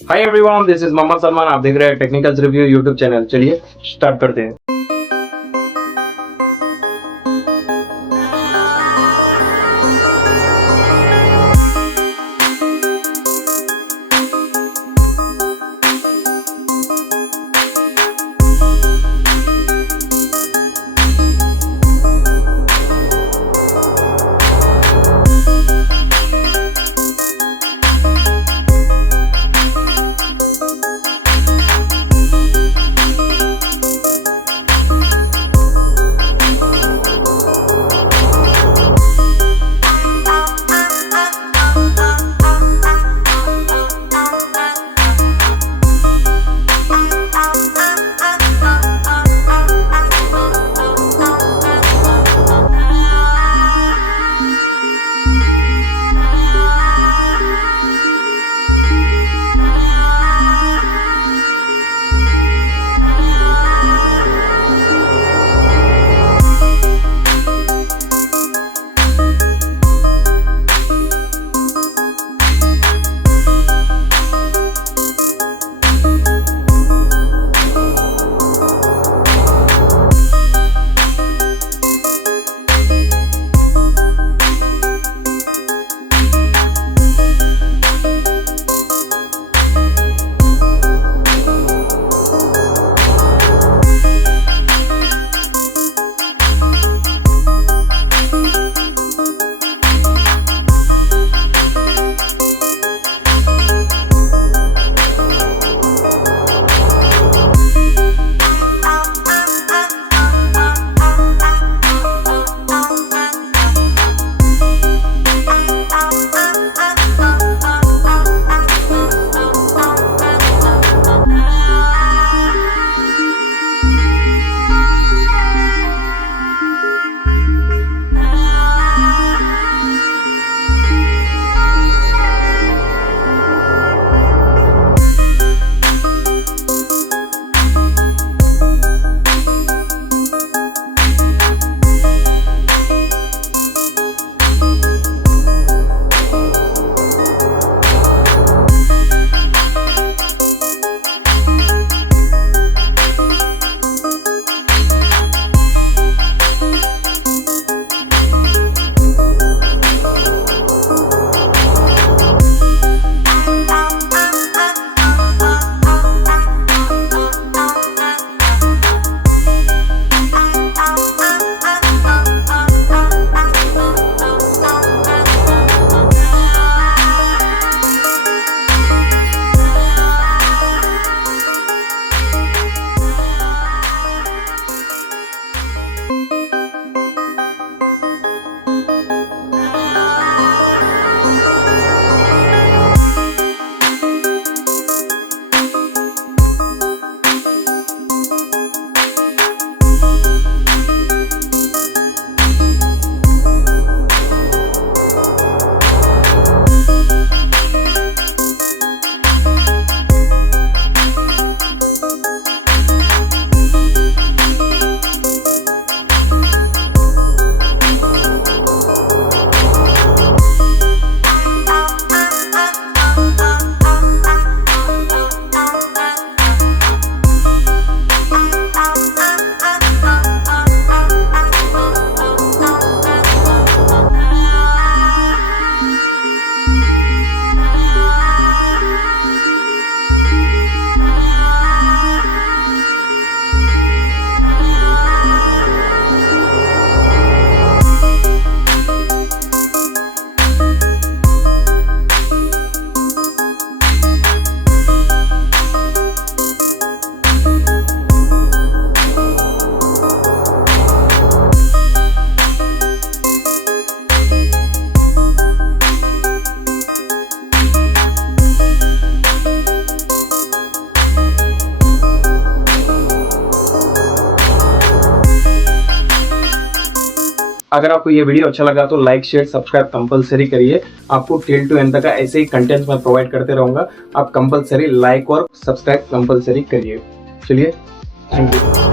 Hi everyone, this is Mohammed Salman. आप देख रहे हैं टेक्निकल रिव्यू यूट्यूब चैनल। चलिए स्टार्ट करते हैं। अगर आपको ये वीडियो अच्छा लगा तो लाइक शेयर सब्सक्राइब कंपलसरी करिए। आपको टिल टू एंड तक ऐसे ही कंटेंट मैं प्रोवाइड करते रहूंगा। आप कंपलसरी लाइक और सब्सक्राइब कंपलसरी करिए। चलिए, थैंक यू।